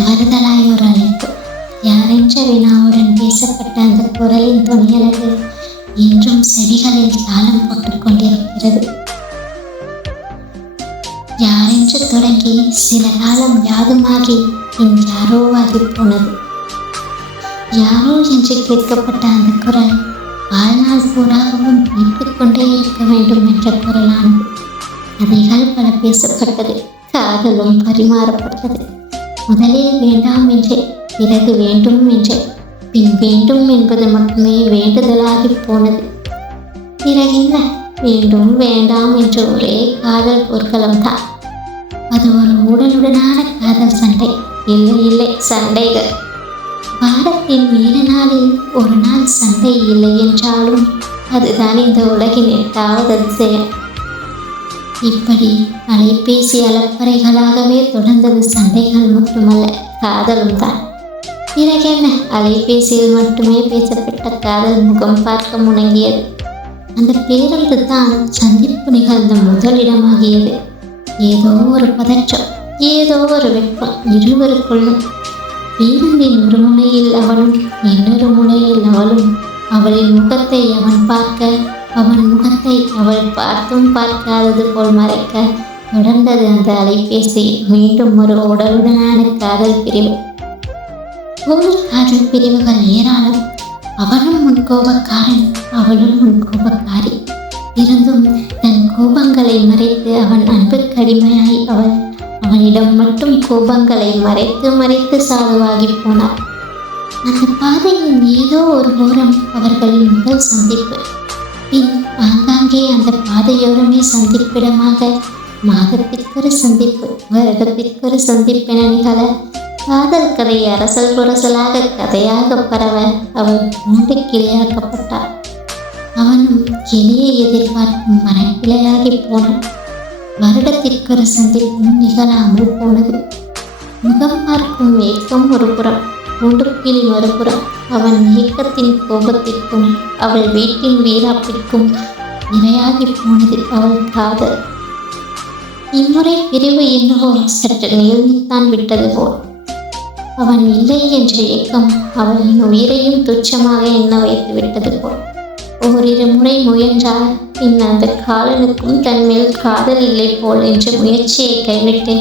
தவறுதலாய் ஒரு அழைப்பு. யாரென்ற வினாவுடன் பேசப்பட்ட அந்த குரலின் துணியளவு இன்றும் செவிகளில் தாளம் போட்டுக் கொண்டிருக்கிறது. யாரென்று தொடங்கி சில காலம் யாதுமாகி யாரோ ஆகி போனது. யாரோ என்று கேட்கப்பட்ட அந்த குரல் வாழ்நாள் பூராகவும் கேட்டுக்கொண்டே இருக்க வேண்டும் என்ற குரலானது. கதைகள் பல பேசப்பட்டது, காதலும் பரிமாறப்பட்டது. முதலில் வேண்டாம் என்றே, பிறகு வேண்டும் என்றே, பின் வேண்டும் என்பது மட்டுமே வேண்டுதலாகி போனது. பிறகு என்ன, வேண்டும் வேண்டாம் என்ற ஒரே காதல் போர்க்களம் தான். அது ஒரு உடலுடனான காதல் சண்டை. இல்லை இல்லை, சண்டைகள். வாரத்தின் 7 நாளில் ஒரு நாள் சண்டை இல்லை என்றாலும் அதுதான் இந்த உலகின் 8வது அதிசயம். இப்படி அலைபேசி அலப்பறைகளாகவே தொடர்ந்தது சண்டைகள் மட்டுமல்ல, காதலும் தான். பிறகென்ன, அலைபேசியில் மட்டுமே பேசப்பட்ட காதல் முகம் பார்க்க முணங்கியது. அந்த பேருந்து தான் சந்திப்பு நிகழ்ந்த முதலிடமாகியது. ஏதோ ஒரு பதற்றம், ஏதோ ஒரு வெட்கம் இருவருக்குள்ளும். பேருந்தின் ஒரு முனையில் அவனும், இன்னொரு முனையில் அவளும். அவளின் முகத்தை அவன் பார்க்க, அவன் முகத்தை அவள் பார்த்தும் பார்க்காதது போல் மறைக்க தொடர்ந்தது அந்த அலைபேசி. மீண்டும் ஒரு உடலுடனான காதல் பிரிவு. ஒரு காதல் பிரிவுகள் ஏராளம். அவனும் முன் கோபக்காரன், அவளும் முன் கோபக்காரி. இருந்தும் தன் கோபங்களை மறைத்து அவன் அன்புக்கு அடிமையாய் அவனிடம் மட்டும் கோபங்களை மறைத்து சாதுவாகி போனார். அந்த பாதையின் ஏதோ ஒரு ஓரம் அவர்களின் முதல் சந்திப்பு. பின் ஆங்காங்கே அந்த பாதையோரமே சந்திப்பிடமாக மாதத்திற்கொரு சந்திப்பு, வருடத்திற்கொரு சந்திப்பென நிகழ காதல் கதை அரசல் புரசலாக கதையாக பரவ அவள் மூண்டு கிளையாக்கப்பட்டாள். அவனும் எளிய எதிர்பார்ப்பும் மரக்கிளையாகி போனான். வருடத்திற்கொரு சந்திப்பும் நிகழாமல் போனது. முகம் பார்க்கும் ஏக்கம் ஒரு புறம், கூண்டுக்கிளி மறுபுறம். அவன் ஏக்கத்தின் கோபத்திற்கும் அவள் வீட்டின் வீராப்பிற்கும் இரையாகி போனது அவள் காதல். இம்முறை பிரிவு என்னவோ சற்று நீள்தான் விட்டது போல். அவன் இல்லை என்ற ஏக்கம் அவளின் உயிரையும் துச்சமாக எண்ண வைத்து விட்டது போல். ஓரிரு முறை முயன்றால் பின் அந்த காலனுக்கும் தன்மேல் காதல் இல்லை போல் என்ற முயற்சியை கைவிட்டு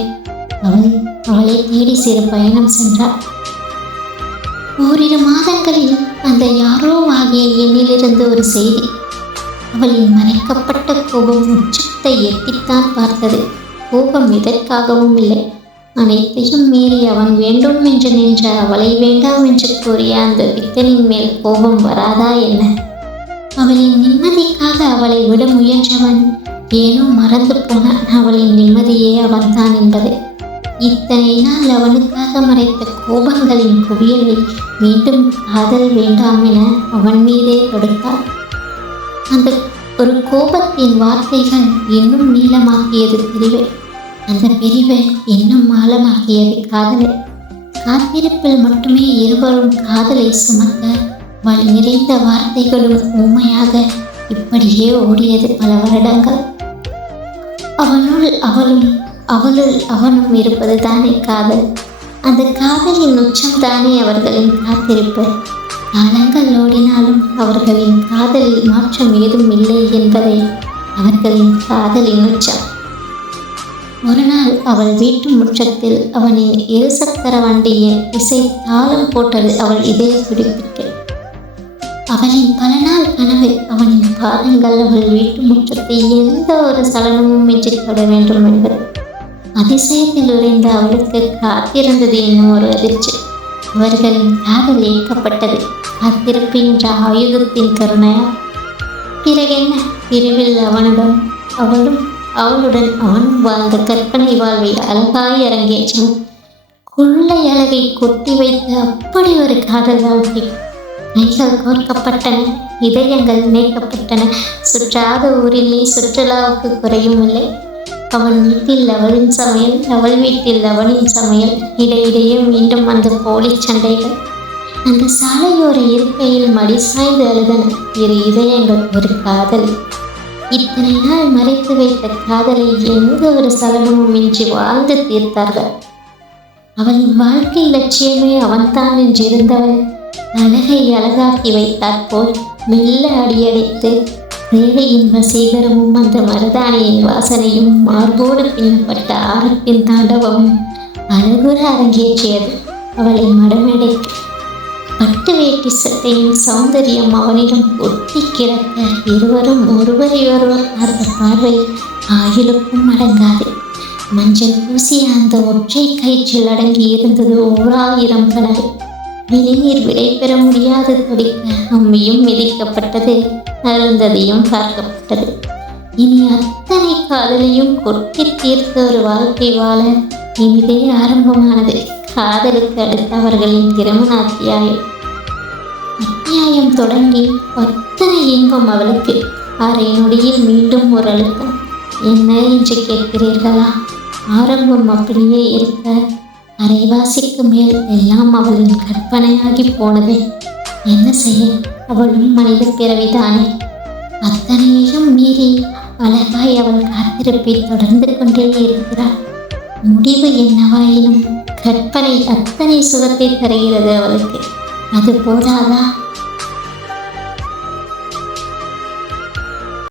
அவளை தேடி சிறு பயணம் சென்றார். ஓரிரு மாதங்களில் அந்த யாரோ ஆகிய எண்ணிலிருந்து ஒரு செய்தி. அவளின் மறைக்கப்பட்ட கோபம் உச்சத்தை எட்டித்தான் பார்த்தது. கோபம் எதற்காகவும் இல்லை, அனைத்தையும் மீறி அவன் வேண்டும் என்று நின்ற அவளை வேண்டாம் என்று கூறிய அந்த வித்தனின் மேல் கோபம் வராதா என்ன? அவளின் நிம்மதிக்காக அவளை விட முயன்றவன் ஏனோ மறந்து போனான் அவளின் நிம்மதியே அவன்தான் என்பது. இத்தனை நாள் அவனுக்காக மறைத்த கோபங்களின் குவியலை மீண்டும் காதல் வேண்டாம் என அவன் மீதே கொடுத்தாள். அந்த ஒரு கோபத்தின் வார்த்தைகள் இன்னும் நீளமாக்கியது பிரிவை. அந்த பிரிவை இன்னும் ஆழமாக்கியது காதலை. காத்திருப்பில் மட்டுமே இருவரும் காதலை சுமக்க வழி நிறைந்த வார்த்தைகளும் ஊமையாக இப்படியே ஓடியது பல வருடங்கள். அவளுள் அவனும் இருப்பது தானே காதல். அந்த காதலின் உச்சம் தானே அவர்களின் காத்திருப்பு. காலங்கள் ஓடினாலும் அவர்களின் காதலில் மாற்றம் ஏதும் இல்லை என்பதை அவர்களின் காதலின் உச்சம். ஒரு நாள் அவள் வீட்டு முற்றத்தில் அவனின் இருசக்கர வண்டியின் இசை தாளம் போட்டது அவள் இதய துடிப்பிற்கு. அவளின் பல நாள் கனவு அவனின் பாதங்கள் அவள் வீட்டு முற்றத்தை எந்த ஒரு சலனமும் இன்றி தொட வேண்டும் என்பது. அதிசயத்தில் உறைந்த அவளுக்கு காத்திருந்தது இன்னும் ஒரு அதிர்ச்சி. அவர்களின் காதல் ஏற்கப்பட்டது காத்திருப்பு என்ற ஆயுதத்தின் கருணையா? பிறகென்ன, பிரிவில் அவனுடன் அவனும் வாழ்ந்த கற்பனை வாழ்வை அழகாய் அரங்கேற்றின. கொள்ளை அழகை கொட்டி வைத்து அப்படி ஒரு காதல் வாழ்க்கை. கைகள் கோர்க்கப்பட்டன, இதயங்கள் இணைக்கப்பட்டன. சுற்றாத ஊரிலே சுற்றுலாவுக்கு குறையும் இல்லை. அவன் வீட்டில் அவளின் சமையல், அவள் வீட்டில் அவனின் சமையல். இடையிடையே மீண்டும் அந்த போலி சண்டைகள். அந்த சாலையோர இருக்கையில் மடி சாய்ந்து அழுதன இரு இதயங்கள் ஒரு காதல். இத்தனை நாள் மறைத்து வைத்த காதலை எந்த ஒரு சலனமும் இன்றி வாழ்ந்து தீர்த்தார்கள். அவளின் வாழ்க்கை லட்சியமே அவன்தான் என்றிருந்தவள் அழகை அழகாக்கி வைத்தாற் போல் மெல்ல அடியடைத்து வேலையின் வசீகரமும் அந்த மருதாணியின் வாசனையும் மார்போடு பின்னப்பட்ட ஆரத்தின் தாண்டவமும் அழகுற அரங்கேற்றியது அவளை மடமடைக்கு. பட்டு வேட்டி சட்டையின் சௌந்தரியம் அவனிடம் ஒட்டி கிடக்க இருவரும் ஒருவரையொருவர் பார்த்த பார்வை ஆயுளுக்கும் அடங்காது. மஞ்சள் பூசிய அந்த ஒற்றை கயிற்றில் அடங்கி இருந்தது 1000 கனவு. வெளிநீர் விடை பெற முடியாது துடிக்க அம்மியும் மிதிக்கப்பட்டது, அருந்ததியும் பார்க்கப்பட்டது. இனி அத்தனை காதலையும் கொட்டி தீர்த்த ஒரு வாழ்க்கை வாழ இனிதே ஆரம்பமானது காதலுக்கு அடுத்த அவர்களின் திருமண அத்தியாயம் தொடங்கி அத்தனை இன்பம் அவளுக்கு. அரை நொடியில் மீண்டும் ஒரு அழுத்தம். என்ன என்று கேட்கிறீர்களா? ஆரம்பம் அப்படியே இருக்க அரைவாசிக்கு மேல் எல்லாம் அவளின் கற்பனையாகி போனது. என்ன செய்ய, அவளும் மனித பிறவிதானே. அத்தனையும் மீறி அழகாய் அவள் காத்திருப்பை தொடர்ந்து கொண்டே இருக்கிறாள். முடிவு என்னவாயினும் கற்பனை அத்தனை சுகத்தை தருகிறது அவளுக்கு. அது போதாதா?